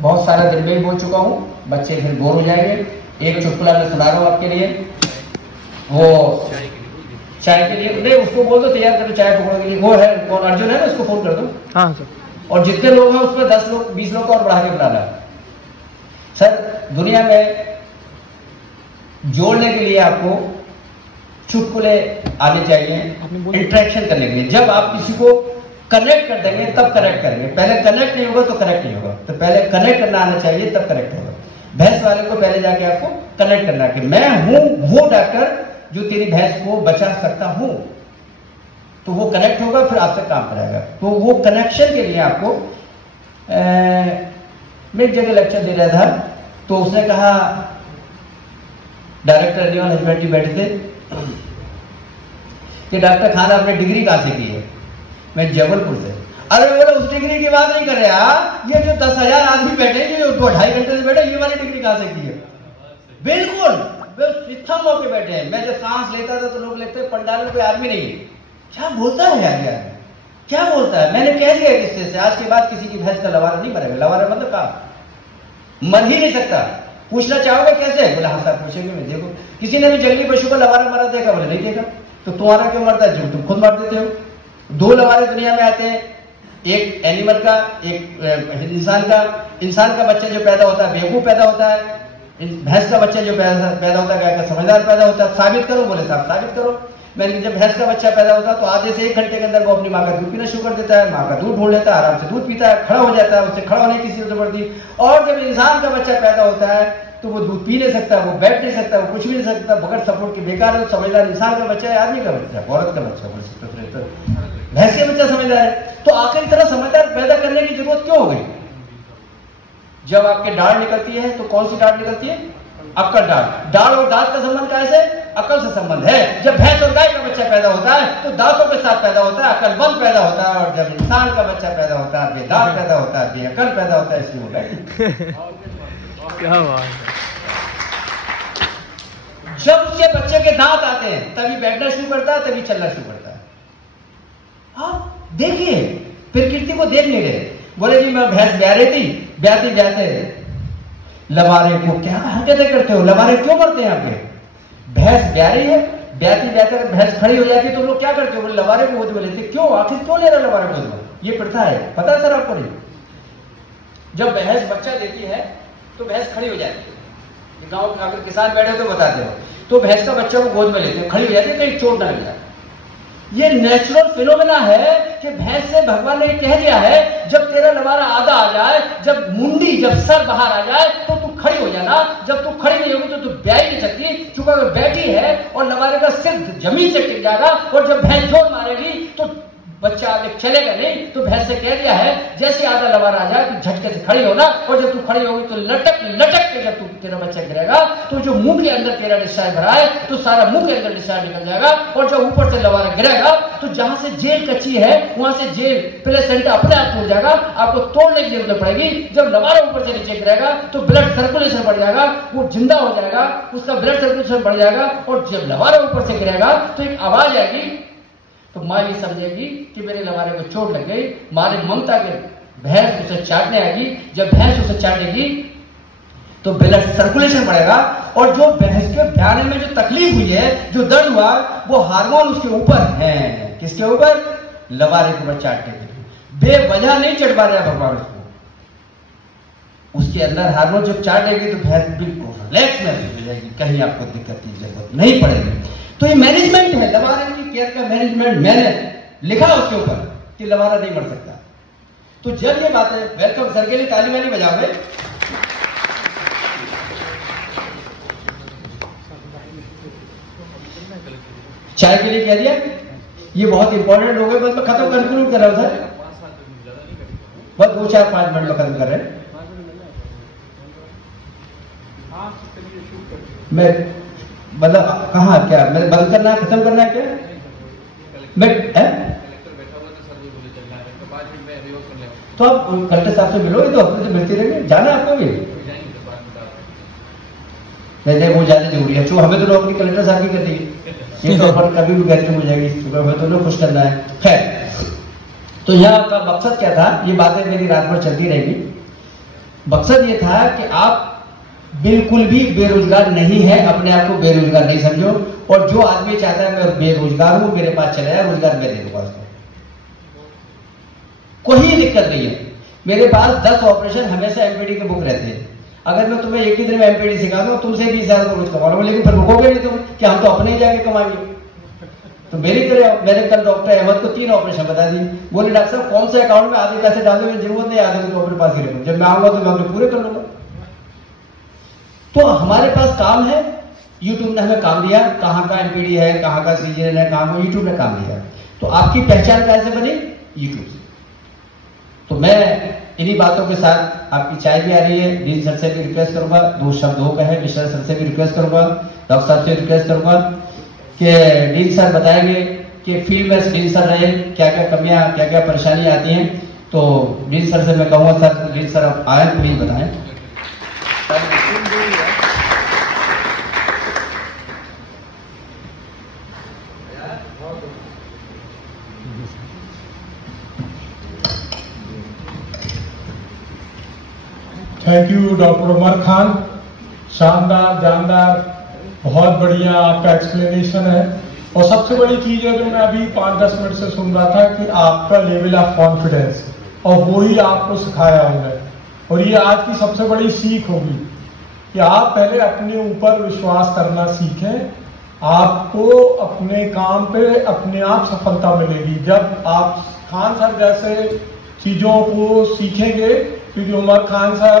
बहुत सारा दिन में ही बोल चुका हूँ, बच्चे फिर बोर हो जाएंगे। एक चुटकुला मैं सुना रहा हूँ आपके लिए, वो चाय के लिए नहीं, उसको बोल दो तैयार करो चाय पकड़ो के लिए। वो है कौन, अर्जुन है ना, उसको फोन कर दो। हाँ सर। और जितने लोग हैं उसमें 10 लोग 20 लोग और बढ़ा के बुलाना। सर दुनिया में जोड़ने के लिए आपको चुटकुले आने चाहिए, इंटरेक्शन करने के लिए। जब आप किसी को कनेक्ट कर देंगे तब कनेक्ट करेंगे, पहले कनेक्ट नहीं होगा तो कनेक्ट नहीं होगा। तो पहले कनेक्ट करना आना चाहिए तब कनेक्ट होगा। भैंस वाले को पहले जाके आपको कनेक्ट करना कि मैं हूं वो डॉक्टर जो तेरी भैंस को बचा सकता हूं, तो वो कनेक्ट होगा, फिर आपसे काम कराएगा। तो वो कनेक्शन के लिए आपको मैं एक जगह लेक्चर दे रहा था, तो उसने कहा, डायरेक्टर एनिमल हस्बेंड्री बैठे थे कि डॉक्टर खान आपने डिग्री कहां से की है? मैं जबलपुर से। अरे बोले उस डिग्री की बात नहीं कर रहे आप, ये जो 10,000 आदमी बैठे जो 2-2.5 घंटे से बैठे, ये वाली डिग्री कहां से की है? बिल्कुल सिस्टम होके बैठे हैं। मैं जब सांस लेता था तो लोग लेते पंडाल में कोई आदमी नहीं है। क्या बोलता है यार, यार क्या बोलता है? मैंने कह दिया किससे से आज के बाद किसी की भैंस का लवारा नहीं मरेगा। लवारा मतलब कहा मर ही नहीं सकता। पूछना चाहोगे कैसे? बोला हाँ सर पूछेंगे। मैं देखो किसी ने भी जंगली पशु को लवारा मरा देखा? बोले नहीं देखा। तो तुम्हारा क्यों मरता है? जो तुम खुद मार देते हो। 2 लवारे दुनिया में आते हैं, एक एनिमल का, एक इंसान का। इंसान का बच्चा जो पैदा होता है बेवकूफ पैदा होता है, भैंस का बच्चा जो पैदा होता है गाय का समझदार पैदा होता है। साबित करो? बोले साहब साबित करो। मैंने जब भैंस का बच्चा पैदा होता है तो आधे से 1 घंटे के अंदर वो अपनी माँ का दूध पीना शुरू कर देता है, माँ का दूध ढूंढ लेता है, आराम से दूध पीता है, खड़ा हो जाता है, उससे खड़ा होने की किसी जरूरत नहीं। और जब इंसान का बच्चा पैदा होता है तो वो दूध पी नहीं सकता, वो बैठ नहीं सकता, वो कुछ भी नहीं सकता, बगैर सपोर्ट के बेकार है। समझदार इंसान का बच्चा है, आदमी का बच्चा है, औरत का बच्चा, बोल सकते भैंस का बच्चा समझदार है। तो आखिर तरह समझदार पैदा करने की जरूरत क्यों हो गई? जब आपके डाढ़ निकलती है तो कौन सी डाढ़ निकलती है? अक्कल डाढ़। डाढ़ और दांत का संबंध कैसे? अक्ल से संबंध है। जब भैंस और गाय का बच्चा पैदा होता है तो दांतों के साथ पैदा होता है, अक्लमंद पैदा होता है। और जब इंसान का बच्चा पैदा होता है बेदांत पैदा होता है, बेअक्ल पैदा होता है। इसलिए वो क्या बात है। जब उसके बच्चे के दांत आते हैं तभी बैठना शुरू करता है, तभी चलना शुरू करता है। आप देखिए प्रकृति को देख नहीं रहे। बोले जी मैं भैंस ब्याह रही थी, ब्याहते ब्याहते लवारे को क्या हरकतें करते हो? लवारे क्यों करते हैं आपके? भैंस ब्याह रही है, ब्याहती ब्याहकर भैंस खड़ी हो जाती है तो लोग क्या करते हो? बोले लवारे को गोद में लेते। क्यों? आखिर क्यों ले रहे लवारे गोद में? ये प्रथा है, पता है सर आपको? नहीं। जब भैंस बच्चा देती है तो भैंस खड़ी हो जाती है। गांव में अगर किसान बैठे तो बताते हो, तो भैंस का बच्चा को गोद में लेते हैं, खड़ी हो जाती है, कहीं चोट ना लग जाए। ये नेचुरल फिनोमेना है कि भैंस से भगवान ने कह दिया है जब तेरा लवारा आधा आ जाए, जब मुंडी, जब सर बाहर आ जाए तो तू खड़ी हो जाना। जब तू खड़ी नहीं होगी तो तू ब्याह ही नहीं सकती। चूंकि अगर बैठी है और लवारे का सिर जमीन से टिक जाएगा और जब भैंस जोर मारेगी तो बच्चा आगे चलेगा नहीं। तो भैंस से कह दिया है जैसे आधा लवारा आ जाए तो झटके से खड़ी होना, और जब तू खड़ी होगी तो लटक लटक के जब तू तेरा बच्चा गिरेगा तो जो मुंह के अंदर तेरा डिस्चार्ज भरा है तो सारा मुंह के अंदर डिस्चार्ज निकल जाएगा। और जब ऊपर से लवारा गिरेगा तो जहां से जेल कच्ची है वहां से जेल प्लेसेंटा अपने आप टूट जाएगा, आपको तोड़ने की जरूरत पड़ेगी। जब लवारा ऊपर से नीचे गिरेगा तो ब्लड सर्कुलेशन बढ़ जाएगा, वो जिंदा हो जाएगा, उसका ब्लड सर्कुलेशन बढ़ जाएगा। और जब लवारा ऊपर से गिरेगा तो एक आवाज आएगी, तो माँ ये समझेगी कि मेरे लवारे को चोट लग गई। माँ ने ममता के भैंस उसे चाटने आएगी। जब भैंस उसे चाटेगी तो ब्लड सर्कुलेशन बढ़ेगा। और जो भैंस के ब्याने में जो तकलीफ हुई है, जो दर्द हुआ, वो हार्मोन उसके ऊपर है। किसके ऊपर? लवारे को ऊपर चाटने के लिए। बेवजह नहीं चढ़वा रहा भगवान उसको, उसके अंदर हार्मोन जब चाटेगी तो भैंस बिल्कुल रिलैक्स महसूस हो जाएगी, कहीं आपको दिक्कत की जरूरत नहीं पड़ेगी। तो ये मैनेजमेंट है, लवारे की केयर का मैनेजमेंट। मैंने लिखा उसके ऊपर कि लवारा नहीं मर सकता। तो जब ये बात है, वेलकम सर के लिए ताली वाली बजाओ भाई। चाय के लिए कह दिया, ये बहुत इंपॉर्टेंट हो गया। बस मैं खत्म कंक्लूड कर रहा हूं सर, बस 2-4-5 मिनट में खत्म कर रहे हैं। मैं मतलब कहाँ क्या मैंने बंद करना है, खत्म करना है क्या? मैं तो आप कलेक्टर साहब से मिलो, तो अपने से मिलते रहेंगे। जाना है आपको भी? नहीं वो ज्यादा जरूरी है। हमें तो नौकरी कलेक्टर साहब की कर देगी, ये तो अपन कभी भी गैर हो जाएगी। हमें तो लोग कुछ करना है। खैर तो यहाँ का मकसद क्या था, ये बातें मेरी रात भर चलती रहेगी। मकसद ये था कि आप बिल्कुल भी बेरोजगार नहीं है, अपने आप को बेरोजगार नहीं समझो, और जो आदमी चाहता है मैं बेरोजगार हूं, मेरे पास चला जाए, रोजगार मैं दे दूंगा उसको, कोई दिक्कत नहीं है। मेरे पास 10 ऑपरेशन हमेशा एमपीडी के बुक रहते हैं। अगर मैं तुम्हें एक ही दिन में एमपीडी सिखा दूं, तुमसे 20,000 रोज कमा रहा हूं, लेकिन फिर रुकोगे नहीं तुम कि हम तो अपने ही जाके कमाएंगे। तो मैंने कल डॉक्टर अहमद को 3 ऑपरेशन बता दिए। बोले डॉक्टर साहब कौन से अकाउंट में आधे पैसे डाल दोगे, जरूरत नहीं आधे तो अपने पास ही रखो, जब मैं आऊंगा तो मैं अपने पूरे कर लूंगा। तो हमारे पास काम है, यूट्यूब ने हमें काम दिया, कहाँ का एमपीडी है, कहाँ का सीजन है, कहाँ का, यूट्यूब ने काम दिया। तो आपकी पहचान कैसे बनी? यूट्यूब से। तो मैं इन्हीं बातों के साथ, आपकी चाय भी आ रही है, डीन सर से भी रिक्वेस्ट करूंगा 2 शब्द हो कहे, मिश्रा सर से भी रिक्वेस्ट करूंगा, डॉक्टर साहब से रिक्वेस्ट करूंगा कि डीन सर बताएंगे कि फील्ड में डीन सर रहे क्या क्या कमियां, क्या क्या परेशानियां आती हैं। तो डीन सर से मैं कहूँगा सर, डीन सर आप आए प्लीज बताएं। Thank you doctor Umar Khan, शानदार, जानदार, बहुत बढ़िया आपका एक्सप्लेनेशन है। और सबसे बड़ी चीज है जो मैं अभी 5-10 मिनट से सुन रहा था कि आपका लेवल ऑफ कॉन्फिडेंस, और वो ही आपको सिखाया उन्होंने। और ये आज की सबसे बड़ी सीख होगी कि आप पहले अपने ऊपर विश्वास करना सीखें, आपको अपने काम पे अपने आप सफलता मिलेगी जब आप खान सर जैसे चीजों को सीखेंगे। क्योंकि उमर खान सर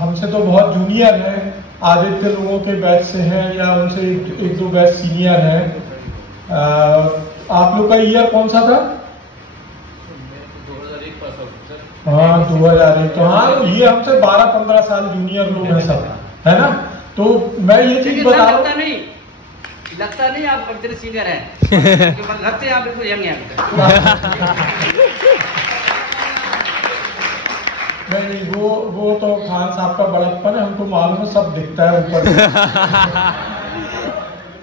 हमसे तो बहुत जूनियर हैं, आदित्य लोगों के बैच से हैं या उनसे एक 2 बैच सीनियर हैं। आप लोग का ईयर कौन सा था? 2001 पास आउट सर। हाँ 2001। तो हाँ ये हमसे 12-15 साल जूनियर लोग हैं सब, है ना। तो मैं ये चीज बता रहा हूँ, लगता नहीं आप तेरे सीनियर हैं, लगते हैं आप बिल्कुल यंग हैं। नहीं वो तो खान साहब का बड़प्पन है, हमको मालूम है, सब दिखता है ऊपर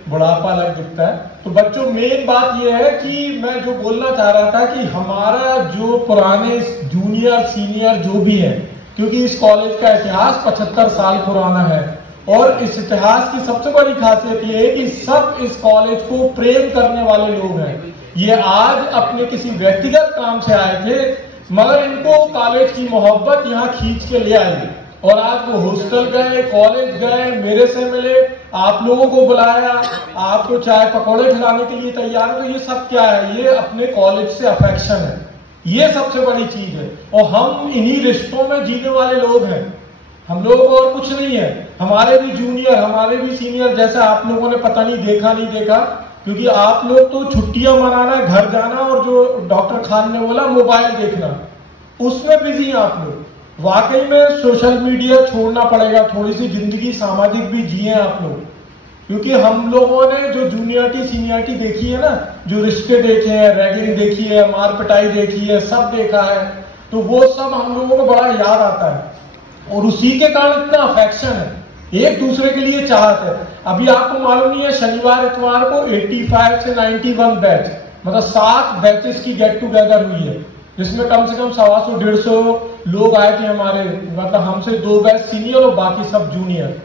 बुढ़ापा अलग दिखता है। तो बच्चों मेन बात ये है कि मैं जो बोलना चाह रहा था कि हमारा जो पुराने जूनियर सीनियर जो भी है, क्योंकि इस कॉलेज का इतिहास 75 साल पुराना है, और इस इतिहास की सबसे बड़ी खासियत ये है कि सब इस कॉलेज को प्रेम करने वाले लोग हैं। ये आज अपने किसी व्यक्तिगत काम से आए थे, मगर इनको कॉलेज की मोहब्बत यहाँ खींच के ले आई, और आज वो हॉस्टल गए, कॉलेज गए, मेरे से मिले, आप लोगों को बुलाया, आपको चाय पकौड़े खिलाने के लिए तैयार है। तो ये सब क्या है? ये अपने कॉलेज से अफेक्शन है, ये सबसे बड़ी चीज है। और हम इन्हीं रिश्तों में जीने वाले लोग हैं, हम लोगों को और कुछ नहीं है। हमारे भी जूनियर, हमारे भी सीनियर, जैसे आप लोगों ने पता नहीं देखा नहीं देखा, क्योंकि आप लोग तो छुट्टियां मनाना, घर जाना, और जो डॉक्टर खान ने बोला मोबाइल देखना, उसमें बिजी हैं आप लोग। वाकई में सोशल मीडिया छोड़ना पड़ेगा, थोड़ी सी जिंदगी सामाजिक भी जिए आप लोग। क्योंकि हम लोगों ने जो जूनियरिटी सीनियरिटी देखी है ना, जो रिश्ते देखे हैं, रैगिंग देखी है, मार पिटाई देखी है, सब देखा है, तो वो सब हम लोगों को बड़ा याद आता है, और उसी के कारण इतना अफेक्शन है, एक दूसरे के लिए चाहत है। अभी आपको मालूम नहीं है, शनिवार इतवार को 85 से 91 बैच, मतलब 7 बैचेस की गेट टुगेदर हुई है, जिसमें कम से कम 150-150 लोग आए थे हमारे, मतलब हमसे 2 बैच सीनियर और बाकी सब जूनियर।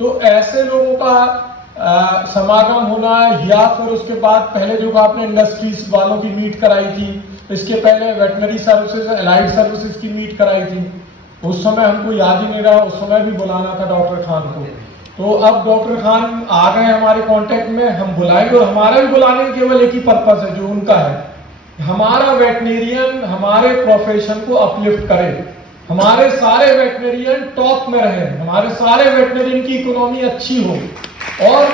तो ऐसे लोगों का समागम होना, या फिर उसके बाद पहले जो आपने इंडस्ट्रीज वालों की मीट कराई थी, इसके पहले वेटनरी सर्विसेज, एलाइड सर्विसेज की मीट कराई थी, उस समय हमको याद ही नहीं रहा, उस समय भी बुलाना था डॉक्टर खान को। तो अब डॉक्टर खान आ गए हमारे कांटेक्ट में, हम बुलाएंगे, और हमारा भी बुलाने का केवल एक ही पर्पस है जो उनका है, हमारा वेटनेरियन हमारे प्रोफेशन को अपलिफ्ट करे, हमारे सारे वेटनेरियन टॉप में रहे, हमारे सारे वेटनेरियन की इकोनॉमी अच्छी हो, और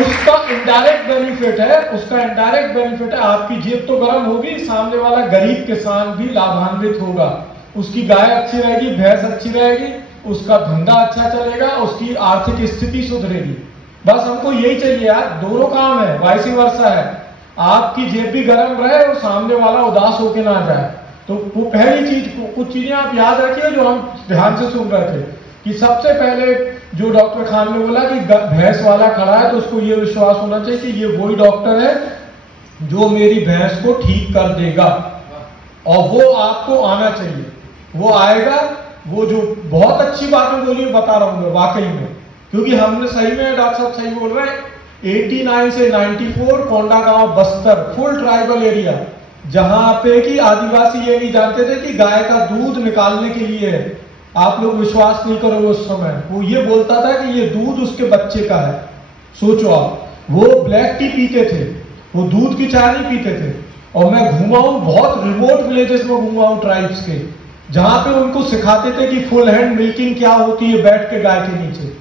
उसका इनडायरेक्ट बेनिफिट है, आपकी जेब तो गर्म होगी, सामने वाला गरीब किसान भी लाभान्वित होगा, उसकी गाय अच्छी रहेगी, भैंस अच्छी रहेगी, उसका धंधा अच्छा चलेगा, उसकी आर्थिक स्थिति सुधरेगी। बस हमको यही चाहिए यार, दोनों काम है, वाइस वर्सा है, आपकी जेब भी गर्म रहे और सामने वाला उदास होके ना जाए। तो वो पहली चीज, कुछ चीजें आप याद रखिए जो हम ध्यान से सुन रहे थे, कि सबसे पहले जो डॉक्टर खान ने बोला कि भैंस वाला खड़ा है तो उसको ये विश्वास होना चाहिए कि ये वही डॉक्टर है जो मेरी भैंस को ठीक कर देगा, और वो आपको आना चाहिए। वो आएगा, वो जो बहुत अच्छी बातें बोली बता रहा हूं मैं वाकई में, क्योंकि हमने सही में, डॉक्टर साहब सही बोल रहे हैं, 89 से 94 Kondagaon Bastar full tribal area, जहां पे कि आदिवासी ये नहीं जानते थे कि गाय का दूध निकालने के लिए है। आप लोग विश्वास नहीं करोगे, उस समय वो ये बोलता था कि ये दूध उसके बच्चे का है। सोचो आप, वो ब्लैक टी पीते थे, वो दूध की चाय नहीं पीते थे। और मैं घूमा हूं, बहुत रिमोट विलेजेस में घूमा हूं ट्राइब्स के, जहां पे उनको सिखाते थे कि फुल हैंड मिल्किंग क्या होती है बैठ के गाय के नीचे।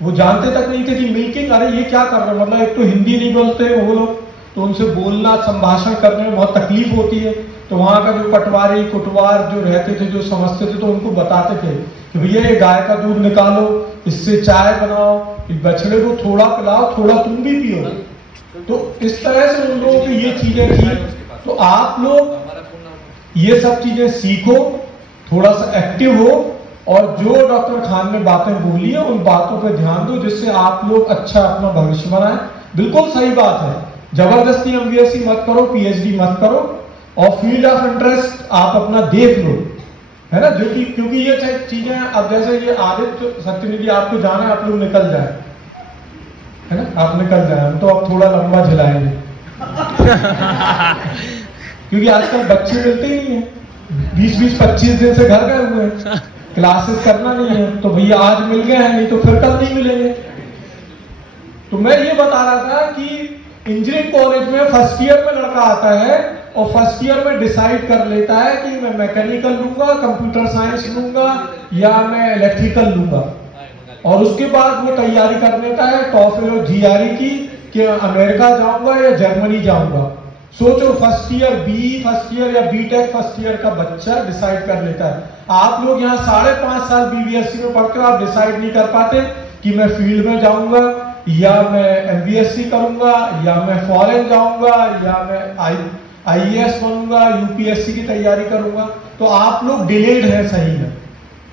वो जानते तक नहीं थे कि मिल्किंग, अरे ये क्या कर रहे हैं, मतलब एक तो हिंदी नहीं बोलते वो लोग, तो उनसे बोलना संभाषण करने में बहुत तकलीफ होती है। तो वहां का जो पटवारी कुटवार जो रहते थे, जो समझते थे, तो उनको बताते थे कि भैया ये गाय का दूध निकालो, इससे चाय बनाओ, बछड़े को थोड़ा पिलाओ, थोड़ा तुम भी पियो। तो इस तरह से उन लोगों की ये चीजें थी। तो आप लोग ये सब चीजें सीखो, थोड़ा सा एक्टिव हो, और जो डॉक्टर खान ने बातें बोली है उन बातों पर ध्यान दो, जिससे आप लोग अच्छा अपना भविष्य बनाएं। बिल्कुल सही बात है, जबरदस्ती एमबीएससी मत करो, पीएचडी मत करो, और फील्ड ऑफ इंटरेस्ट आप अपना देख लो, है ना, जो कि क्योंकि ये चीजें, अब जैसे ये आदित्य सत्यनिधि आपको जाना है, आप लोग निकल जाए, है ना, आप निकल जाए, हम तो अब थोड़ा लंबा झिलाएंगे क्योंकि आजकल बच्चे मिलते ही नहीं है, 20-25 दिन से घर गए हुए हैं, क्लासेस करना नहीं है, तो भैया आज मिल गए हैं, नहीं तो फिर कल नहीं मिलेंगे। तो मैं ये बता रहा था कि इंजीनियरिंग कॉलेज में फर्स्ट ईयर में लड़का आता है और फर्स्ट ईयर में डिसाइड कर लेता है कि मैं मैकेनिकल लूंगा, कंप्यूटर साइंस लूंगा, या मैं इलेक्ट्रिकल लूंगा, और उसके बाद वो तैयारी कर लेता है टॉफल और जीआरई की कि अमेरिका जाऊंगा या जर्मनी जाऊंगा। सोचो, first year B first year या बीटेक फर्स्ट ईयर का बच्चा डिसाइड कर लेता है। आप लोग यहाँ 5.5 साल बीबीएससी में पढ़ते हो, आप डिसाइड नहीं कर पाते कि मैं फील्ड में जाऊंगा, या मैं एमबीएससी करूंगा, या मैं फॉरेन जाऊंगा, या मैं आईएएस बनूंगा, यूपीएससी की तैयारी करूंगा। तो आप लोग डिलेड हैं सही में,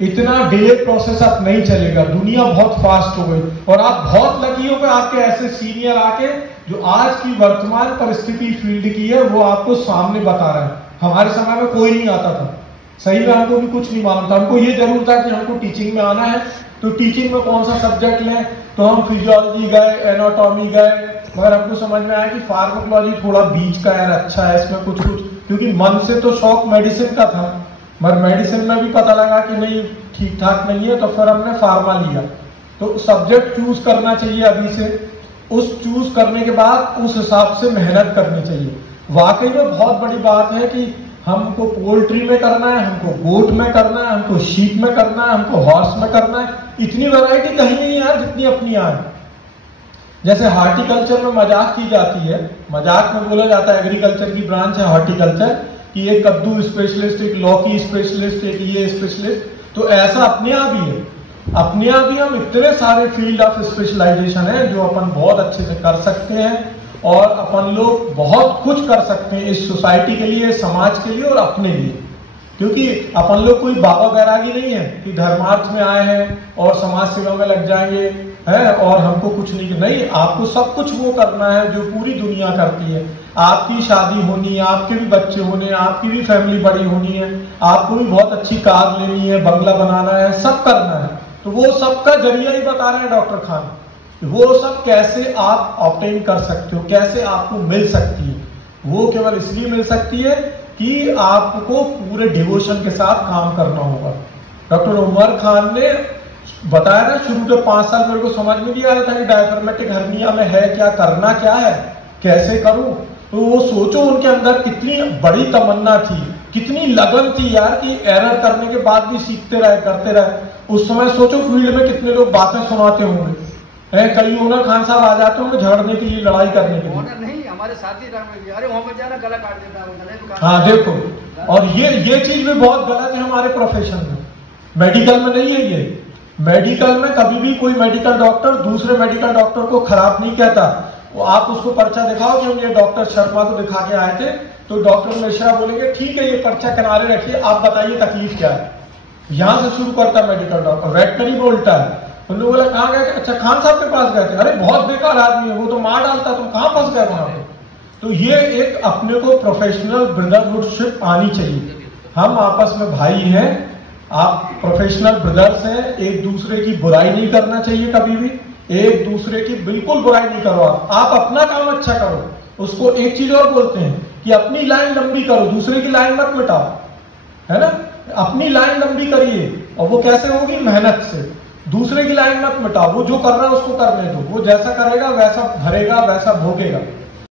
इतना डिले प्रोसेस अब नहीं चलेगा, दुनिया बहुत फास्ट हो गई, और आप बहुत लकी हो गए, आपके ऐसे सीनियर आके जो आज की वर्तमान परिस्थिति फील्ड की है वो आपको सामने बता रहे हैं। हमारे समय में कोई नहीं आता था, सही में हमको भी कुछ नहीं मालूम था। हमको ये जरूर था कि हमको टीचिंग में आना है, तो टीचिंग में कौन सा सब्जेक्ट लें, तो हम फिजियोलॉजी गए, एनाटॉमी गए, मगर हमको समझ में आया कि फार्माकोलॉजी थोड़ा बीच का है, अच्छा है इसमें कुछ, क्योंकि मन से तो शौक मेडिसिन का था, मगर मेडिसिन में भी पता लगा कि नहीं ठीक ठाक नहीं है, तो फिर हमने फार्मा लिया। तो सब्जेक्ट चूज करना चाहिए अभी से, उस चूज करने के बाद उस हिसाब से मेहनत करनी चाहिए। वाकई में बहुत बड़ी बात है कि हमको पोल्ट्री में करना है, हमको गोट में करना है, हमको शीप में करना है, हमको हॉर्स में करना है, इतनी वैरायटी कहीं नहीं है जितनी अपनी आए। जैसे हार्टिकल्चर में मजाक की जाती है, मजाक में बोला जाता है एग्रीकल्चर की ब्रांच है हार्टिकल्चर, कि एक कद्दू स्पेशलिस्ट, एक लौकी स्पेशलिस्ट, एक ये स्पेशलिस्ट, तो ऐसा अपने आप ही है। अपने आप ही हम इतने सारे फील्ड ऑफ स्पेशलाइजेशन है जो अपन बहुत अच्छे से कर सकते हैं, और अपन लोग बहुत कुछ कर सकते हैं इस सोसाइटी के लिए, समाज के लिए और अपने लिए। क्योंकि अपन लोग कोई बाबा बैरागी नहीं है कि धर्मार्थ में आए हैं और समाज सेवा में लग जाएंगे, है, और हमको कुछ नहीं, आपको सब कुछ वो करना है जो पूरी दुनिया करती है। आपकी शादी होनी है, आपके भी बच्चे होने हैं, आपकी भी फैमिली बड़ी होनी है, आपको भी बहुत अच्छी कार लेनी है, बंगला बनाना है, सब करना है। तो वो सबका जरिया ही बता रहे हैं डॉक्टर खान, वो सब कैसे आप ऑब्टेन कर सकते हो, कैसे आपको मिल सकती है। वो केवल इसलिए मिल सकती है कि आपको पूरे डिवोशन के साथ काम करना होगा। डॉक्टर उमर खान ने बताया ना, शुरू के 5 साल मेरे को समझ में नहीं आया था कि डायफ्रामेटिक हर्निया में है क्या, करना क्या है, कैसे करूं। तो वो सोचो उनके अंदर कितनी बड़ी तमन्ना थी, कितनी लगन थी यार, कि एरर करने के बाद भी सीखते रहे, करते रहे। उस समय सोचो फील्ड में कितने लोग बातें सुनाते होंगे, कई ओनर खान साहब आ जाते होंगे झगड़ने के लिए, लड़ाई करने के लिए। ओनर नहीं, हमारे साथी अरे वहां पर जाना गला काट देता है। हाँ देखो, और ये चीज भी बहुत गलत है हमारे प्रोफेशन में, मेडिकल में नहीं है ये। मेडिकल में कभी भी कोई मेडिकल डॉक्टर दूसरे मेडिकल डॉक्टर को खराब नहीं कहता। वो आप उसको पर्चा दिखाओ कि हम ये डॉक्टर शर्मा को दिखा के आए थे, तो डॉक्टर मिश्रा बोलेंगे ठीक है ये पर्चा किनारे रखिए, आप बताइए तकलीफ क्या है। यहां से शुरू करता है मेडिकल डॉक्टर। वेटनरी में उल्टा है, उन्होंने बोला कहाँ गए, अच्छा खान साहब के पास गए थे, अरे बहुत बेकार आदमी है, वो तो मार डालता, तुम कहाँ फंस गए वहां पे। तो ये एक अपने को प्रोफेशनल ब्रदरहुडशिप आनी चाहिए। हम आपस में भाई हैं, आप प्रोफेशनल ब्रदर्स हैं, एक दूसरे की बुराई नहीं करना चाहिए कभी भी, एक दूसरे की बिल्कुल बुराई नहीं करो। आप अपना काम अच्छा करो। उसको एक चीज और बोलते हैं कि अपनी लाइन लंबी करो, दूसरे की लाइन मत मिटाओ, है ना। अपनी लाइन लंबी करिए, और वो कैसे होगी? मेहनत से। दूसरे की लाइन मत मिटाओ, वो जो कर रहा है उसको करने दो, वो जैसा करेगा वैसा भरेगा, वैसा भोगेगा।